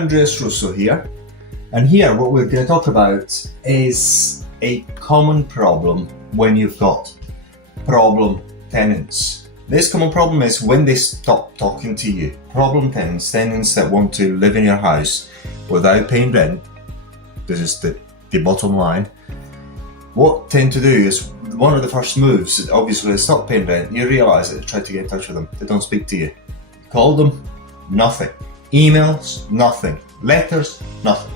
Andreas Russo here, and here what we're going to talk about is a common problem when you've got problem tenants. This common problem is when they stop talking to you. Problem tenants, tenants that want to live in your house without paying rent, this is the bottom line. What tend to do is, one of the first moves, obviously they stop paying rent, you realise that they try to get in touch with them, they don't speak to you. You call them, nothing. Emails, nothing. Letters, nothing.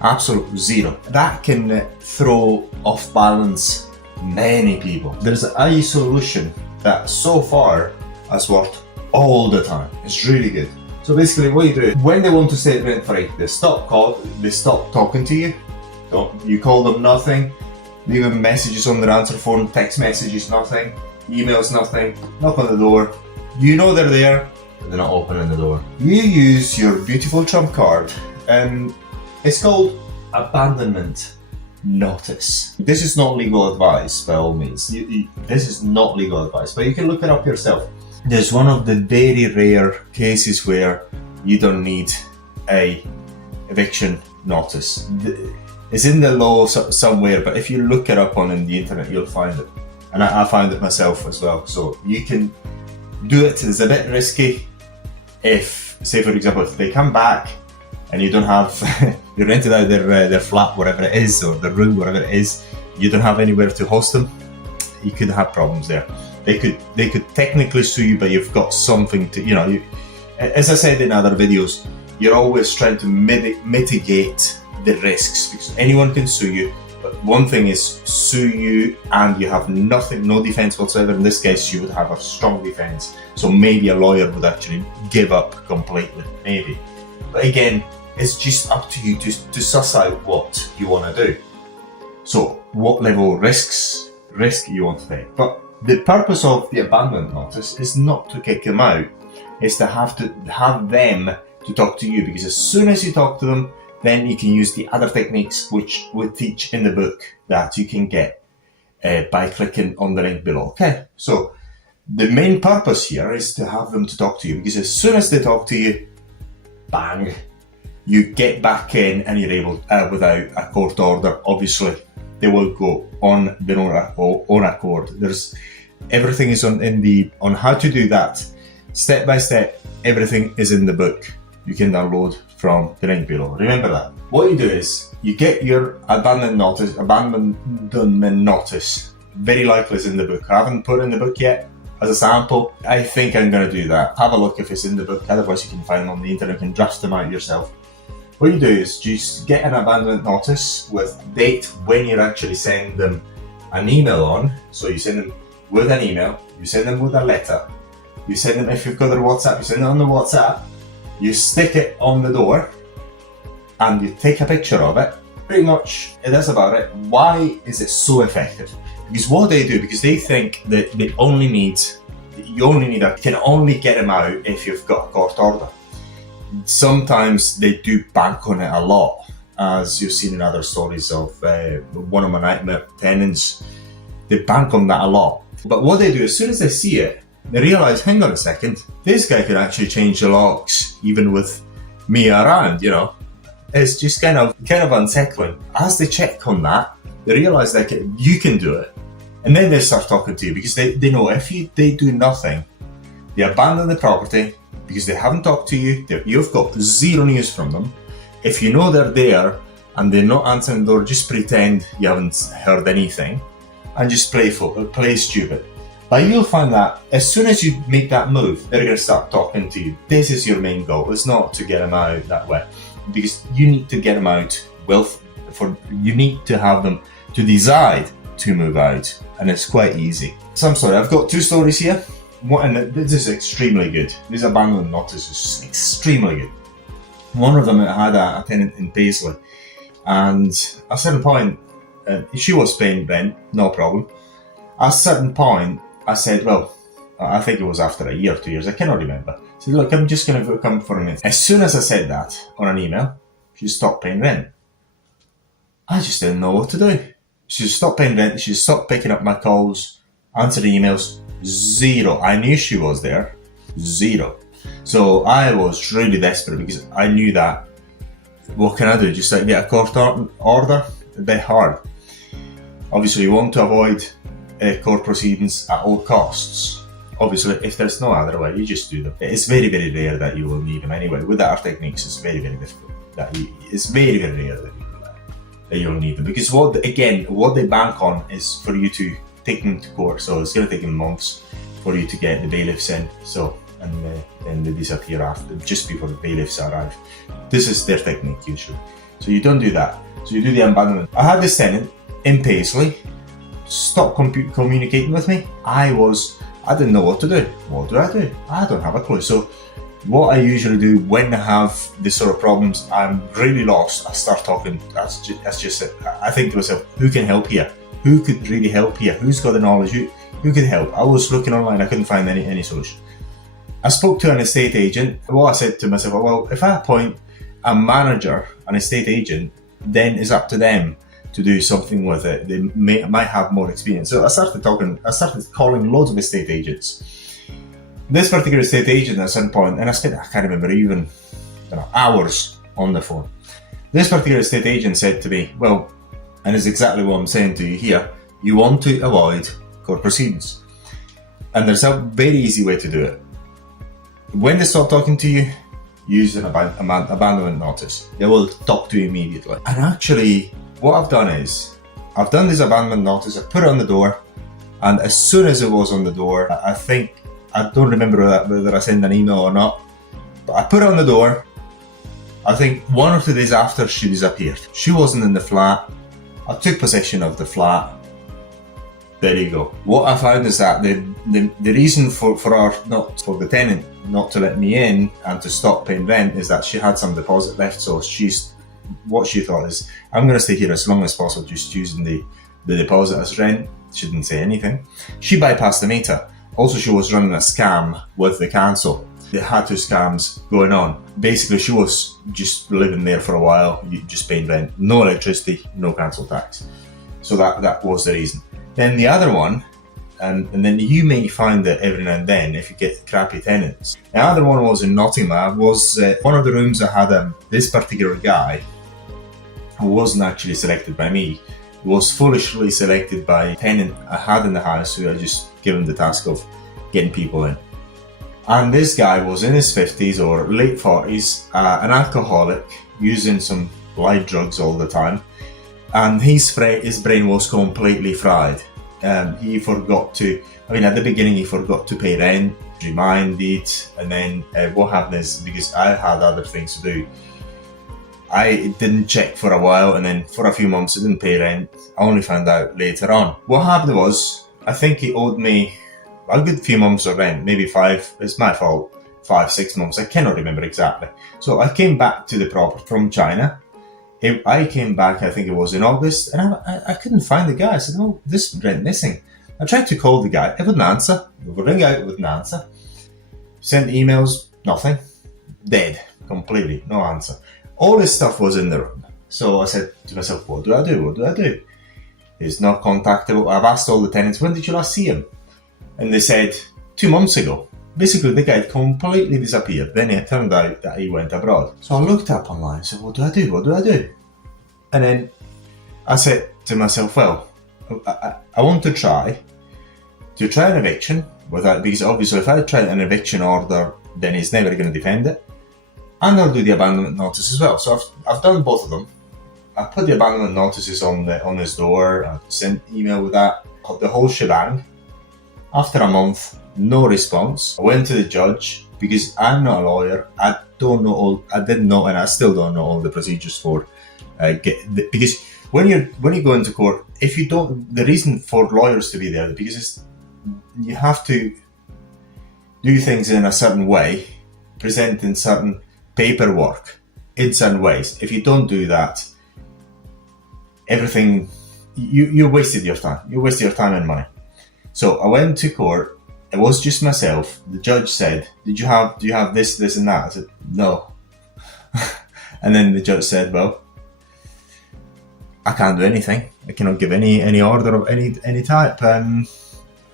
Absolute zero. That can throw off balance many people. There's a solution that so far has worked all the time. It's really good. So basically what you do, when they want to stay rent free, they stop talking to you. You call them, nothing. Leave them messages on their answer phone, text messages, nothing. Emails, nothing. Knock on the door. You know they're there, but they're not opening the door. You use your beautiful trump card, and it's called abandonment notice. This is not legal advice by all means. This is not legal advice, but you can look it up yourself. There's one of the very rare cases where you don't need a eviction notice. It's in the law somewhere, but if you look it up on the internet, you'll find it. And I found it myself as well. So you can do it. It's a bit risky if, say for example, if they come back and you don't have, you rented out their flat, whatever it is, or the room, whatever it is, you don't have anywhere to host them, you could have problems there. They could technically sue you, but you've got something to, as I said in other videos, you're always trying to mitigate the risks, because anyone can sue you, but one thing is sue you and you have nothing, no defense whatsoever. In this case, you would have a strong defense, so maybe a lawyer would actually give up completely, maybe. But again, it's just up to you to suss out what you want to do. So what level of risk you want to take. But the purpose of the abandonment notice is not to kick them out, it's to have them to talk to you, because as soon as you talk to them, then you can use the other techniques which we teach in the book that you can get by clicking on the link below. Okay, so the main purpose here is to have them to talk to you, because as soon as they talk to you, bang, you get back in and you're able, without a court order, obviously, they will go on their own accord. Everything is on how to do that, step by step. Everything is in the book. You can download from the link below. Remember that. What you do is you get your abandonment notice. Very likely is in the book. I haven't put it in the book yet as a sample. I think I'm going to do that. Have a look if it's in the book. Otherwise, you can find them on the internet. You can draft them out yourself. What you do is just get an abandonment notice with date when you actually send them an email on. So you send them with an email, you send them with a letter, you send them, if you've got their WhatsApp, you send it on the WhatsApp, you stick it on the door, and you take a picture of it. Pretty much, that's about it. Why is it so effective? Because what they do, because they think that you can only get them out if you've got a court order. Sometimes they do bank on it a lot, as you've seen in other stories of one of my nightmare tenants. They bank on that a lot. But what they do, as soon as they see it, they realise, hang on a second, this guy can actually change the locks even with me around, It's just kind of unsettling. As they check on that, they realise that you can do it. And then they start talking to you, because they know if they do nothing, they abandon the property, because they haven't talked to you, you've got zero news from them. If you know they're there and they're not answering the door, just pretend you haven't heard anything and just play stupid. But you'll find that as soon as you make that move, they're going to start talking to you. This is your main goal. It's not to get them out that way, because you need to get them out. You need to have them to decide to move out, and it's quite easy. So I'm sorry, I've got two stories here. And this is extremely good. This abandonment notice is extremely good. One of them had a tenant in Paisley, and at a certain point, she was paying rent, no problem. At a certain point, I said, well, I think it was after a year, 2 years, I cannot remember. I said, look, I'm just going to come for a minute. As soon as I said that on an email, she stopped paying rent. I just didn't know what to do. She stopped paying rent, she stopped picking up my calls, answering emails, zero. I knew she was there, zero. So I was really desperate, because I knew that What can I do? Just like get a court order? A bit hard. Obviously, you want to avoid court proceedings at all costs. Obviously, if there's no other way, you just do them. It's very, very rare that you will need them anyway. With our techniques, it's very, very difficult. It's very, very rare that you'll need them, because what they bank on is for you to take them to court. So it's going to take them months for you to get the bailiffs in. And then they disappear after, just before the bailiffs arrive. This is their technique usually. So you don't do that. So you do the abandonment. I had this tenant in Paisley stop communicating with me. I didn't know what to do. What do? I don't have a clue. So what I usually do when I have this sort of problems, I'm really lost, I start talking. That's just it. I think to myself, who can help here? Who could really help here? Who's got the knowledge? Who could help? I was looking online, I couldn't find any solution. I spoke to an estate agent. Well, I said to myself, well, if I appoint a manager, an estate agent, then it's up to them to do something with it. They might have more experience. So I started calling loads of estate agents. This particular estate agent at some point, and I can't remember, even hours on the phone. This particular estate agent said to me, well, and it's exactly what I'm saying to you here, you want to avoid court proceedings. And there's a very easy way to do it. When they stop talking to you, use an abandonment notice. They will talk to you immediately. And actually, what I've done is, I've done this abandonment notice, I put it on the door, and as soon as it was on the door, I don't remember whether I sent an email or not, but I put it on the door. I think 1 or 2 days after, she disappeared. She wasn't in the flat. I took possession of the flat. There you go. What I found is that the reason for the tenant not to let me in and to stop paying rent is that she had some deposit left. So what she thought is, I'm going to stay here as long as possible, just using the deposit as rent. She didn't say anything. She bypassed the meter. Also, she was running a scam with the council. They had 2 scams going on. Basically, she was just living there for a while, just paying rent, no electricity, no council tax. So that was the reason. Then the other one, and then you may find that every now and then if you get crappy tenants. The other one was in Nottingham. Was one of the rooms I had this particular guy who wasn't actually selected by me. Was foolishly selected by a tenant I had in the house who I just given the task of getting people in. And this guy was in his 50s or late 40s, an alcoholic, using some light drugs all the time. And his brain was completely fried. He forgot to, at the beginning he forgot to pay rent, reminded, and then what happened is, because I had other things to do, I didn't check for a while, and then for a few months I didn't pay rent. I only found out later on. What happened was, I think he owed me a good few months of rent, maybe 5, it's my fault, 5-6 months, I cannot remember exactly. So I came back to the property from China. I came back, I think it was in August, and I couldn't find the guy. I said, oh, this rent missing. I tried to call the guy, it wouldn't answer. It would ring out, it wouldn't answer. Sent emails, nothing. Dead, completely, no answer. All this stuff was in the room. So I said to myself, what do I do? He's not contactable. I've asked all the tenants, when did you last see him? And they said, 2 months ago. Basically, the guy completely disappeared. Then it turned out that he went abroad. So I looked up online and said, what do I do? And then I said to myself, well, I want to try an eviction without, because obviously if I try an eviction order, then he's never going to defend it. And I'll do the abandonment notice as well. So I've done both of them. I put the abandonment notices on his door. I sent email with that, the whole shebang. After a month, no response. I went to the judge, because I'm not a lawyer. I didn't know, and I still don't know all the procedures for because when you go into court, if you don't, the reason for lawyers to be there, because you have to do things in a certain way, present in certain paperwork in certain ways. If you don't do that, everything you wasted your time. You wasted your time and money. So I went to court. It was just myself. The judge said, do you have this, and that? I said, no. And then the judge said, well, I can't do anything. I cannot give any order of any type.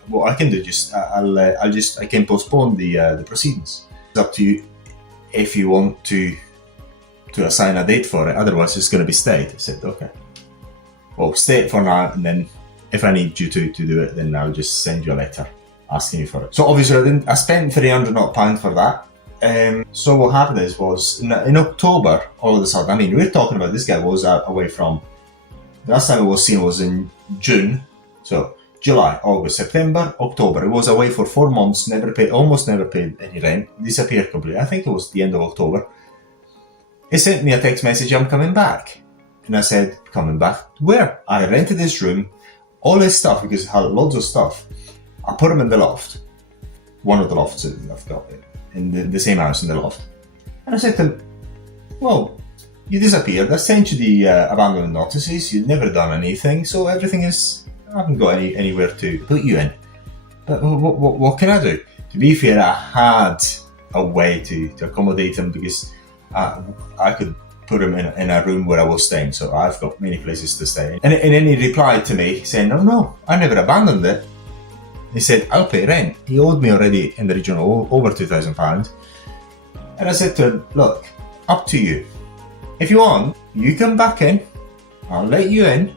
What I can do, I can postpone the proceedings. It's up to you if you want to to assign a date for it, otherwise it's going to be stayed. I said, okay, well, stay it for now, and then if I need you to do it, then I'll just send you a letter asking you for it. So obviously I spent £300 for that. So what happened was in October, all of a sudden, I mean, we're talking about this guy was away from, the last time I was seen was in June. So July, August, September, October. It was away for 4 months, almost never paid any rent, disappeared completely. I think it was the end of October. He sent me a text message, I'm coming back. And I said, coming back where? I rented this room, all his stuff, because it had loads of stuff. I put him in the loft. One of the lofts that I've got in the same house in the loft. And I said to him, well, you disappeared. I sent you the abandonment notices. You've never done anything, so everything is, I haven't got anywhere to put you in. But what can I do? To be fair, I had a way to accommodate him, because I could put him in a room where I was staying, so I've got many places to stay. And then he replied to me saying, no, I never abandoned it. He said, I'll pay rent. He owed me already in the region of over £2,000. And I said to him, look, up to you. If you want, you come back in, I'll let you in.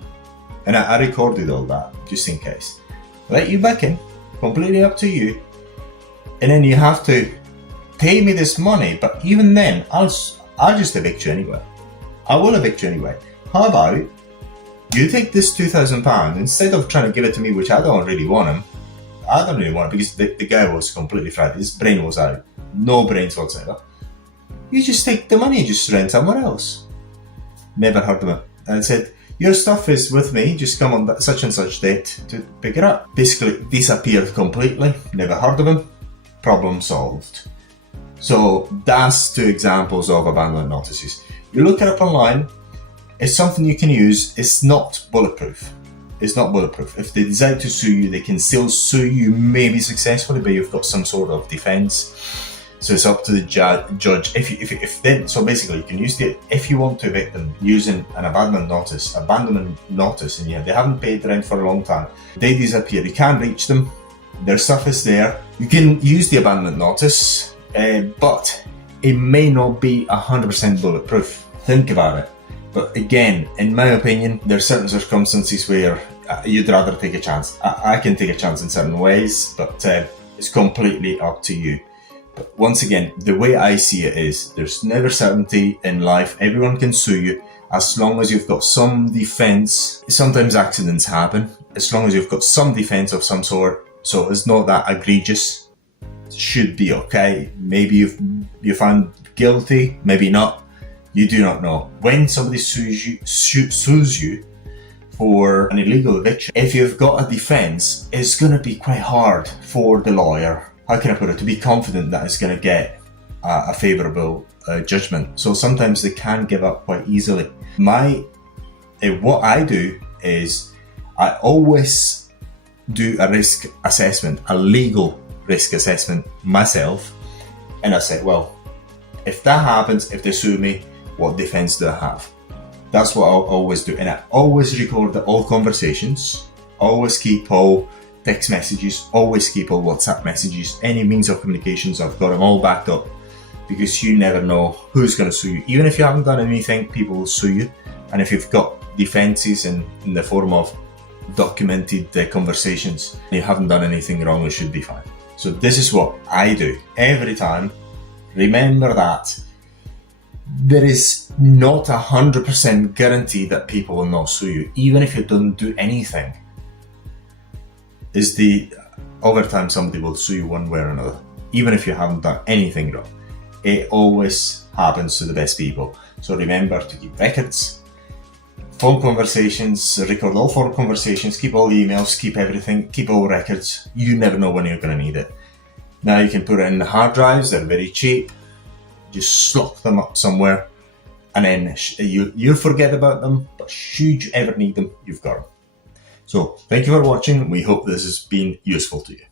And I recorded all that, just in case. Let you back in, completely up to you. And then you have to pay me this money, but even then, I'll just evict you anyway. I will evict you anyway. How about you take this £2,000, instead of trying to give it to me, which I don't really want him, I don't really want it, because the guy was completely fried. His brain was out. No brains whatsoever. You just take the money and just rent somewhere else. Never heard of him. And said, your stuff is with me, just come on such and such date to pick it up. Basically disappeared completely. Never heard of him. Problem solved. So that's 2 examples of abandonment notices. You look it up online. It's something you can use. It's not bulletproof. It's not bulletproof. If they decide to sue you, they can still sue you, maybe successfully, but you've got some sort of defense. So it's up to the judge. So basically, you can use if you want to evict them using an abandonment notice, and they haven't paid rent for a long time. They disappear. You can't reach them. Their stuff is there. You can use the abandonment notice, but it may not be 100% bulletproof. Think about it. But again, in my opinion, there are certain circumstances where you'd rather take a chance. I can take a chance in certain ways, but it's completely up to you. But once again, the way I see it is, there's never certainty in life. Everyone can sue you as long as you've got some defense. Sometimes accidents happen. As long as you've got some defense of some sort, so it's not that egregious. It should be okay. Maybe you're found guilty, maybe not. You do not know. When somebody sues you for an illegal eviction, if you've got a defense, it's going to be quite hard for the lawyer, how can I put it, to be confident that it's going to get a favourable judgment. So sometimes they can give up quite easily. What I do is I always do a risk assessment, a legal risk assessment myself, and I say, well, if that happens, if they sue me, what defense do I have? That's what I'll always do. And I always record all conversations, always keep all text messages, always keep all WhatsApp messages, any means of communications, I've got them all backed up, because you never know who's going to sue you. Even if you haven't done anything, people will sue you. And if you've got defenses in the form of documented conversations, you haven't done anything wrong, it should be fine. So this is what I do every time. Remember that there is not 100% guarantee that people will not sue you, even if you don't do anything. Over time somebody will sue you one way or another, even if you haven't done anything wrong. It always happens to the best people. So remember to keep records, phone conversations, record all phone conversations, keep all the emails, keep everything, keep all records. You never know when you're going to need it. Now you can put it in the hard drives, they're very cheap. Just slot them up somewhere, and then you'll forget about them, but should you ever need them, you've got them. So thank you for watching. We hope this has been useful to you.